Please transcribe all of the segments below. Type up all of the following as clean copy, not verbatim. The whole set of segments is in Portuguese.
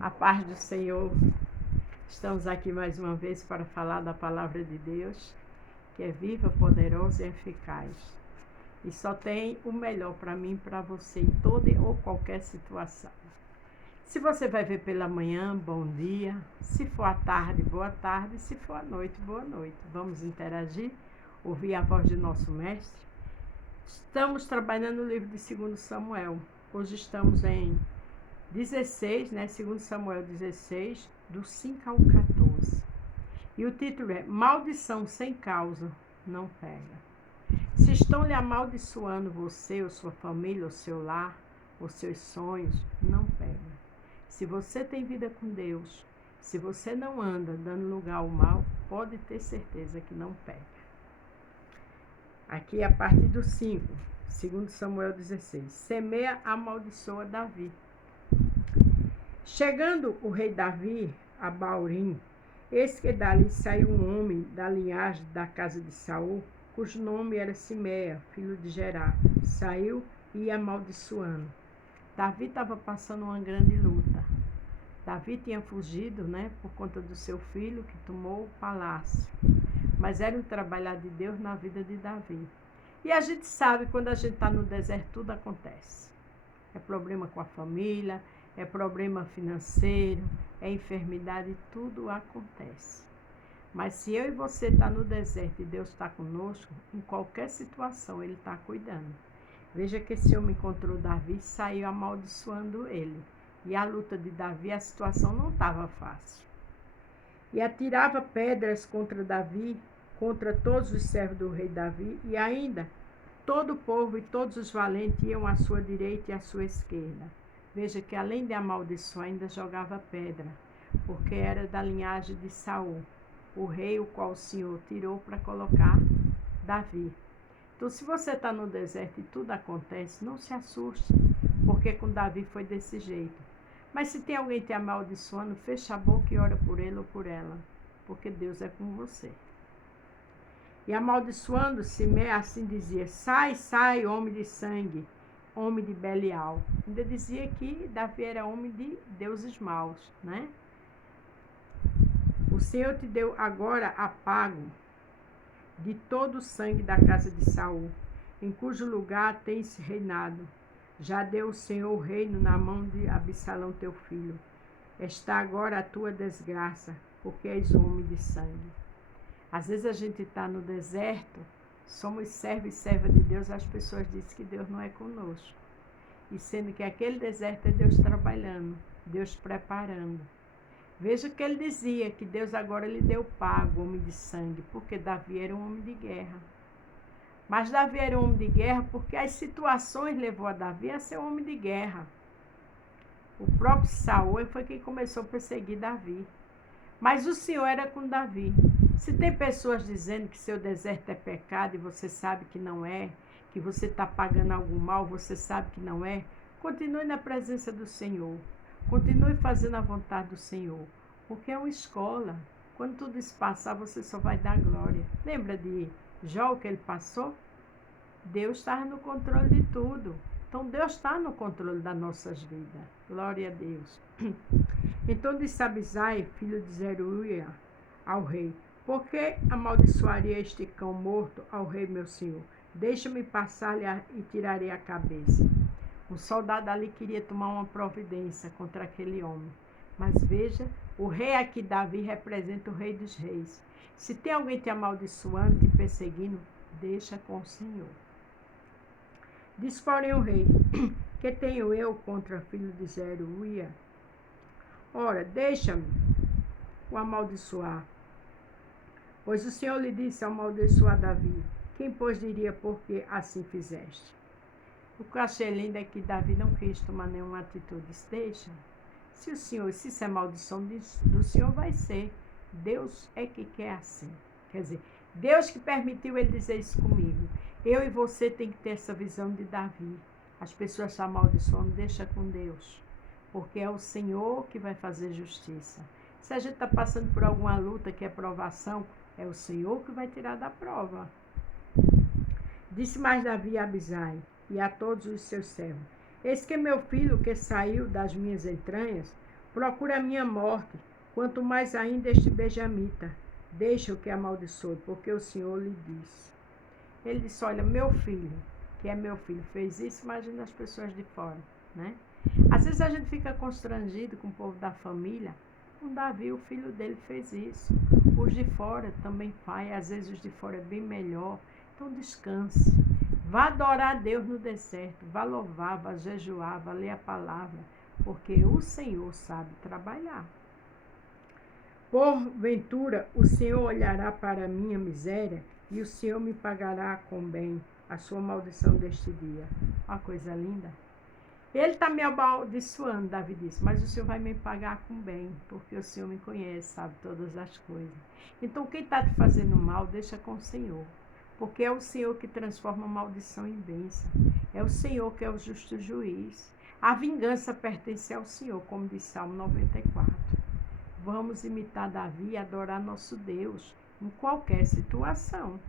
A paz do Senhor. Estamos aqui mais uma vez para falar da palavra de Deus, que é viva, poderosa e eficaz. E só tem o melhor para mim e para você em toda ou qualquer situação. Se você vai ver pela manhã, bom dia. Se for à tarde, boa tarde. Se for à noite, boa noite. Vamos interagir, ouvir a voz de nosso mestre. Estamos trabalhando no livro de 2 Samuel. Hoje estamos em 16, né? 2 Samuel 16, do 5 ao 14. E o título é Maldição sem causa não pega. Se estão lhe amaldiçoando você, ou sua família, ou seu lar, ou seus sonhos, não pega. Se você tem vida com Deus, se você não anda dando lugar ao mal, pode ter certeza que não pega. Aqui a partir do 5, 2 Samuel 16. Semeia, amaldiçoa Davi. Chegando o rei Davi a Baurim, eis que dali saiu um homem da linhagem da casa de Saul, cujo nome era Simeia, filho de Gerá. Saiu e ia amaldiçoando. Davi estava passando uma grande luta. Davi tinha fugido, né, por conta do seu filho que tomou o palácio. Mas era um trabalhar de Deus na vida de Davi. E a gente sabe, quando a gente está no deserto, tudo acontece. É problema com a família, é problema financeiro, é enfermidade, tudo acontece. Mas se eu e você está no deserto e Deus está conosco, em qualquer situação Ele está cuidando. Veja que esse homem encontrou Davi e saiu amaldiçoando ele. E a luta de Davi, a situação não estava fácil. E atirava pedras contra Davi, contra todos os servos do rei Davi, e ainda todo o povo e todos os valentes iam à sua direita e à sua esquerda. Veja que além de amaldiçoar, ainda jogava pedra, porque era da linhagem de Saul, o rei o qual o Senhor tirou para colocar Davi. Então, se você está no deserto e tudo acontece, não se assuste, porque com Davi foi desse jeito. Mas se tem alguém te amaldiçoando, fecha a boca e ora por ele ou por ela, porque Deus é com você. E amaldiçoando, Simeia assim dizia: sai, sai, homem de sangue, homem de Belial. Ainda dizia que Davi era homem de deuses maus, né? O Senhor te deu agora apago de todo o sangue da casa de Saul, em cujo lugar tens reinado. Já deu o Senhor o reino na mão de Absalão teu filho. Está agora a tua desgraça, porque és homem de sangue. Às vezes a gente está no deserto, somos servo e serva de Deus, as pessoas dizem que Deus não é conosco. E sendo que aquele deserto é Deus trabalhando, Deus preparando. Veja que ele dizia que Deus agora lhe deu pago, homem de sangue, porque Davi era um homem de guerra. Mas Davi era um homem de guerra porque as situações levou a Davi a ser um homem de guerra. O próprio Saul foi quem começou a perseguir Davi. Mas o Senhor era com Davi. Se tem pessoas dizendo que seu deserto é pecado e você sabe que não é, que você está pagando algum mal, você sabe que não é, continue na presença do Senhor. Continue fazendo a vontade do Senhor, porque é uma escola. Quando tudo isso passar, você só vai dar glória. Lembra de Jó, o que ele passou? Deus estava no controle de tudo. Então, Deus está no controle das nossas vidas. Glória a Deus. Então disse Abisai, filho de Zeruia, ao rei: por que amaldiçoaria este cão morto ao rei meu senhor? Deixa-me passar-lhe e tirarei a cabeça. O soldado ali queria tomar uma providência contra aquele homem. Mas veja, o rei aqui, Davi, representa o rei dos reis. Se tem alguém te amaldiçoando, te perseguindo, deixa com o Senhor. Diz, porém, o rei: que tenho eu contra o filho de Zeruia? Ora, deixa-me o amaldiçoar. Pois o Senhor lhe disse amaldiçoar Davi. Quem, pois, diria por que assim fizeste? O que eu achei lindo é que Davi não quis tomar nenhuma atitude. Deixa. Se o Senhor, se isso é maldição do Senhor, vai ser. Deus é que quer assim. Quer dizer, Deus que permitiu ele dizer isso comigo. Eu e você tem que ter essa visão de Davi. As pessoas estão amaldiçoando, deixa com Deus. Porque é o Senhor que vai fazer justiça. Se a gente está passando por alguma luta que é provação, é o Senhor que vai tirar da prova. Disse mais Davi a Abisai e a todos os seus servos: eis que meu filho que saiu das minhas entranhas, Procura a minha morte, quanto mais ainda este benjamita. Deixa o que amaldiçoe, porque o Senhor lhe disse. Ele disse, olha, meu filho, que é meu filho, fez isso, imagina as pessoas de fora, né? Às vezes a gente fica constrangido com o povo da família. Com Davi, o filho dele fez isso. Os de fora também fazem, às vezes os de fora é bem melhor. Então descanse. Vá adorar a Deus no deserto, vá louvar, vá jejuar, vá ler a palavra, porque o Senhor sabe trabalhar. Porventura, o Senhor olhará para a minha miséria e o Senhor me pagará com bem a sua maldição deste dia. Uma coisa linda. Ele está me amaldiçoando, Davi disse, mas o Senhor vai me pagar com bem, porque o Senhor me conhece, sabe todas as coisas. Então, quem está te fazendo mal, deixa com o Senhor, porque é o Senhor que transforma a maldição em bênção. É o Senhor que é o justo juiz. A vingança pertence ao Senhor, como diz Salmo 94. Vamos imitar Davi e adorar nosso Deus em qualquer situação.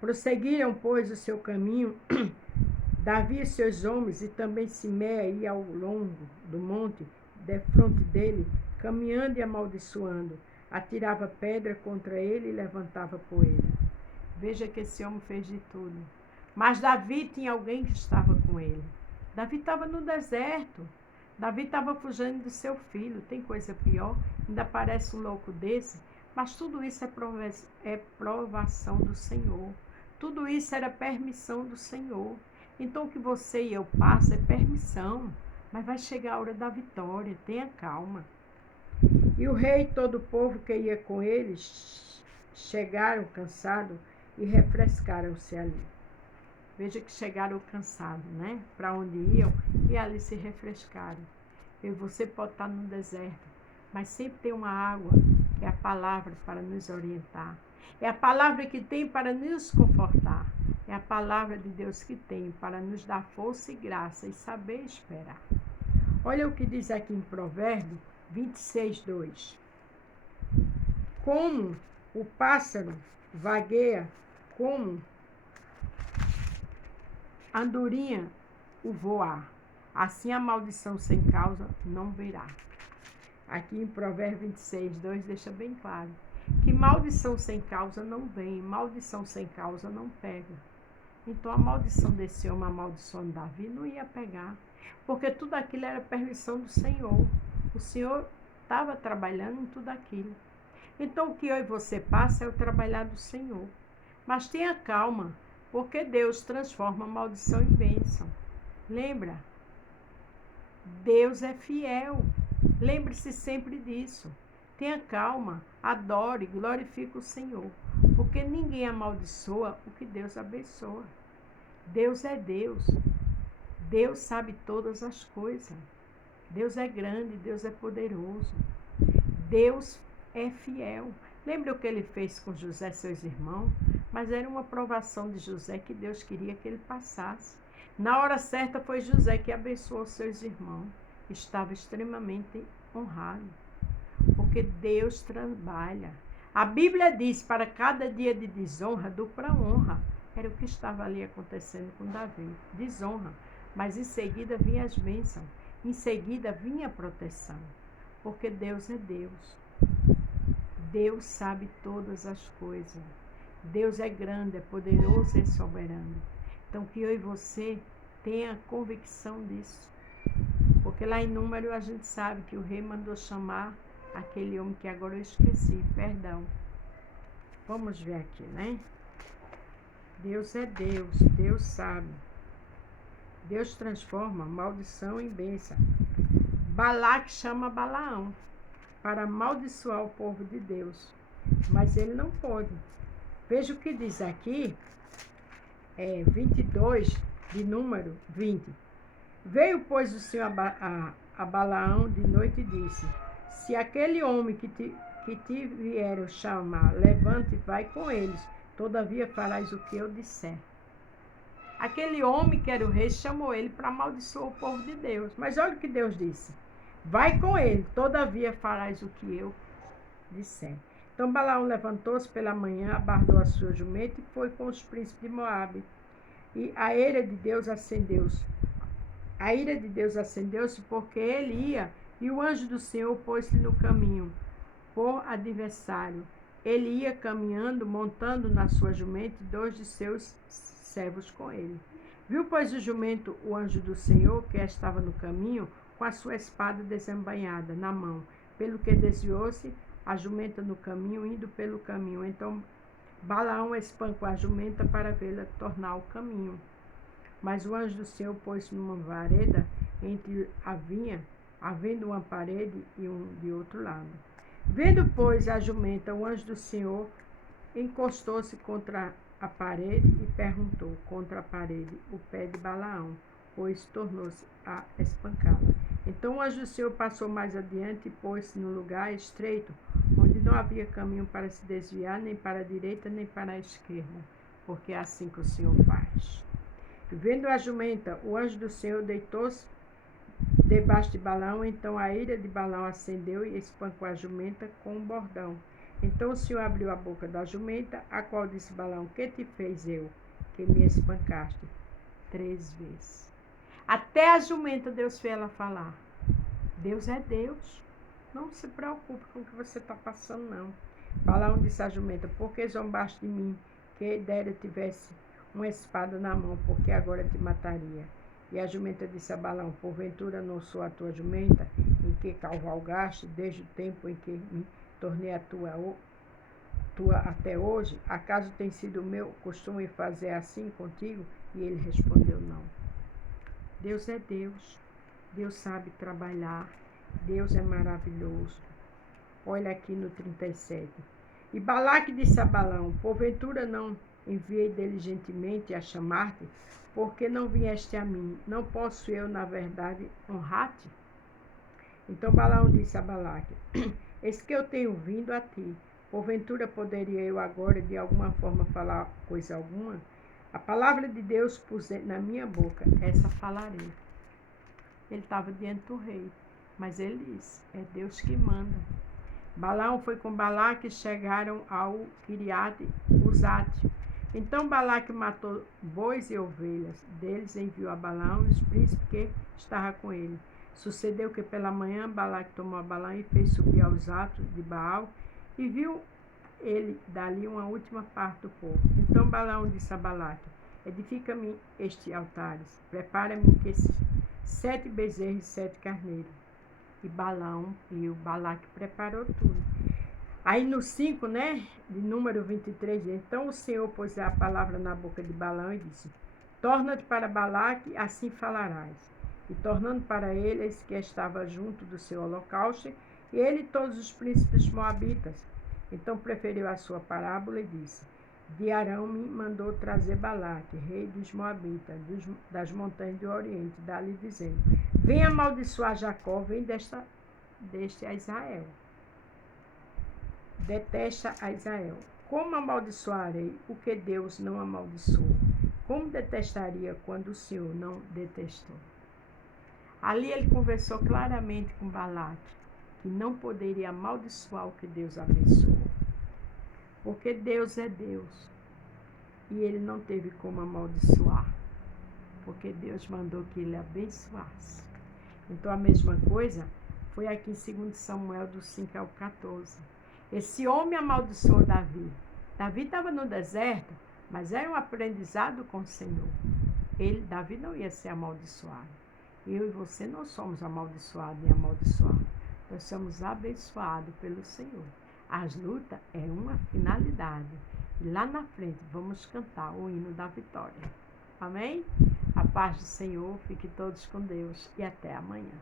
Prosseguiram, pois, o seu caminho, Davi e seus homens, e também Simea ia ao longo do monte, defronte dele, caminhando e amaldiçoando. Atirava pedra contra ele e levantava poeira. Veja que esse homem fez de tudo. Mas Davi tinha alguém que estava com ele. Davi estava no deserto. Davi estava fugindo do seu filho. Tem coisa pior? Ainda parece um louco desse. Mas tudo isso é provação do Senhor. Tudo isso era permissão do Senhor. Então o que você e eu passo é permissão. Mas vai chegar a hora da vitória. Tenha calma. E o rei e todo o povo que ia com eles chegaram cansados e refrescaram-se ali. Veja que chegaram cansados, né? Para onde iam e ali se refrescaram. Eu e você pode estar no deserto, mas sempre tem uma água, é a palavra para nos orientar. É a palavra que tem para nos confortar. É a palavra de Deus que tem para nos dar força e graça e saber esperar. Olha o que diz aqui em Provérbios 26:2. Como o pássaro vagueia, como andorinha o voar, assim a maldição sem causa não virá. Aqui em Provérbios 26:2 deixa bem claro que maldição sem causa não vem, maldição sem causa não pega. Então a maldição desse homem, a maldição de Davi, não ia pegar, porque tudo aquilo era permissão do Senhor. O Senhor estava trabalhando em tudo aquilo. Então o que eu e você passa é o trabalhar do Senhor. Mas tenha calma, porque Deus transforma a maldição em bênção. Lembra? Deus é fiel. Lembre-se sempre disso. Tenha calma, adore, glorifique o Senhor. Porque ninguém amaldiçoa o que Deus abençoa. Deus é Deus. Deus sabe todas as coisas. Deus é grande, Deus é poderoso. Deus é fiel. Lembra o que ele fez com José e seus irmãos? Mas era uma provação de José que Deus queria que ele passasse. Na hora certa foi José que abençoou seus irmãos. Estava extremamente honrado. Porque Deus trabalha. A Bíblia diz, para cada dia de desonra, dupla honra. Era o que estava ali acontecendo com Davi. Desonra. Mas em seguida vinha as bênçãos. Em seguida vinha a proteção. Porque Deus é Deus. Deus sabe todas as coisas. Deus é grande, é poderoso e soberano. Então que eu e você tenha convicção disso. Porque lá em Número a gente sabe que o rei mandou chamar aquele homem que agora eu esqueci, perdão. Vamos ver aqui, né? Deus é Deus, Deus sabe. Deus transforma maldição em bênção. Balaque chama Balaão para amaldiçoar o povo de Deus, mas ele não pôde. Veja o que diz aqui, 22 de Número 20. Veio, pois, o Senhor a Balaão de noite e disse: se aquele homem que te vieram chamar, levante e vai com eles, todavia farás o que eu disser. Aquele homem que era o rei chamou ele para amaldiçoar o povo de Deus. Mas olha o que Deus disse: vai com ele, todavia farás o que eu disser. Então Balaão levantou-se pela manhã, abardou a sua jumenta e foi com os príncipes de Moabe. E a ira de Deus acendeu-se. A ira de Deus acendeu-se porque ele ia E o anjo do Senhor pôs-se no caminho, por adversário. Ele ia caminhando, montando na sua jumenta, e 2 de seus servos com ele. Viu, pois, o jumento, o anjo do Senhor, que estava no caminho, com a sua espada desembainhada na mão, pelo que desviou-se a jumenta no caminho, indo pelo caminho. Então Balaão espancou a jumenta para vê-la tornar ao caminho. Mas o anjo do Senhor pôs-se numa vareda entre a vinha, havendo uma parede e um de outro lado. Vendo, pois, a jumenta, o anjo do Senhor encostou-se contra a parede e perguntou contra a parede o pé de Balaão, pois tornou-se a espancá-la. Então o anjo do Senhor passou mais adiante e pôs-se no lugar estreito, onde não havia caminho para se desviar, nem para a direita, nem para a esquerda, porque é assim que o Senhor faz. Vendo a jumenta, o anjo do Senhor deitou-se debaixo de Balaão. Então a ira de Balaão acendeu e espancou a jumenta com um bordão. Então o Senhor abriu a boca da jumenta, a qual disse Balaão: que te fez eu, que me espancaste 3 vezes? Até a jumenta Deus fez ela falar. Deus é Deus. Não se preocupe com o que você está passando, não. Balaão disse à jumenta: por que zombaste de mim, que dera tivesse uma espada na mão, porque agora te mataria? E a jumenta disse a Balaão: porventura não sou a tua jumenta, em que cavalgaste desde o tempo em que me tornei a tua até hoje? Acaso tem sido o meu costume fazer assim contigo? E ele respondeu: não. Deus é Deus. Deus sabe trabalhar. Deus é maravilhoso. Olha aqui no 37. E Balaque disse a Balaão: porventura não enviei diligentemente a chamar-te, porque não vieste a mim? Não posso eu, na verdade, honrar-te? Então Balaão disse a Balaque: eis que eu tenho vindo a ti. Porventura poderia eu agora de alguma forma falar coisa alguma? A palavra de Deus pus na minha boca, essa falarei. Ele estava diante do rei, mas ele disse: é Deus que manda. Balaão foi com Balaque e chegaram ao Quiriate-Uzate. Então Balaque matou bois e ovelhas. Deles enviou a Balaão e os príncipes que estavam com ele. Sucedeu que pela manhã Balaque tomou a Balaão e fez subir aos atos de Baal, e viu ele dali uma última parte do povo. Então Balaão disse a Balaque: edifica-me estes altares, prepara-me que 7 bezerros e 7 carneiros. E Balaão e o Balaque preparou tudo. Aí no 5, de número 23, então o Senhor pôs a palavra na boca de Balaão e disse: torna-te para Balaque, assim falarás. E tornando para ele, eis que estava junto do seu holocausto, e ele e todos os príncipes moabitas. Então preferiu a sua parábola e disse: de Arão me mandou trazer Balaque, rei dos moabitas, das montanhas do Oriente, dali dizendo: vem amaldiçoar Jacó, vem deste a Israel. Detesta a Israel. Como amaldiçoarei o que Deus não amaldiçoou? Como detestaria quando o Senhor não detestou? Ali ele conversou claramente com Balaque, que não poderia amaldiçoar o que Deus abençoou. Porque Deus é Deus. E ele não teve como amaldiçoar. Porque Deus mandou que ele abençoasse. Então a mesma coisa foi aqui em 2 Samuel, do 5 ao 14. Esse homem amaldiçoou Davi. Davi estava no deserto, mas era um aprendizado com o Senhor. Davi não ia ser amaldiçoado. Eu e você não somos amaldiçoados nem amaldiçoados. Nós somos abençoados pelo Senhor. As lutas é uma finalidade. E lá na frente vamos cantar o hino da vitória. Amém? A paz do Senhor, fique todos com Deus e até amanhã.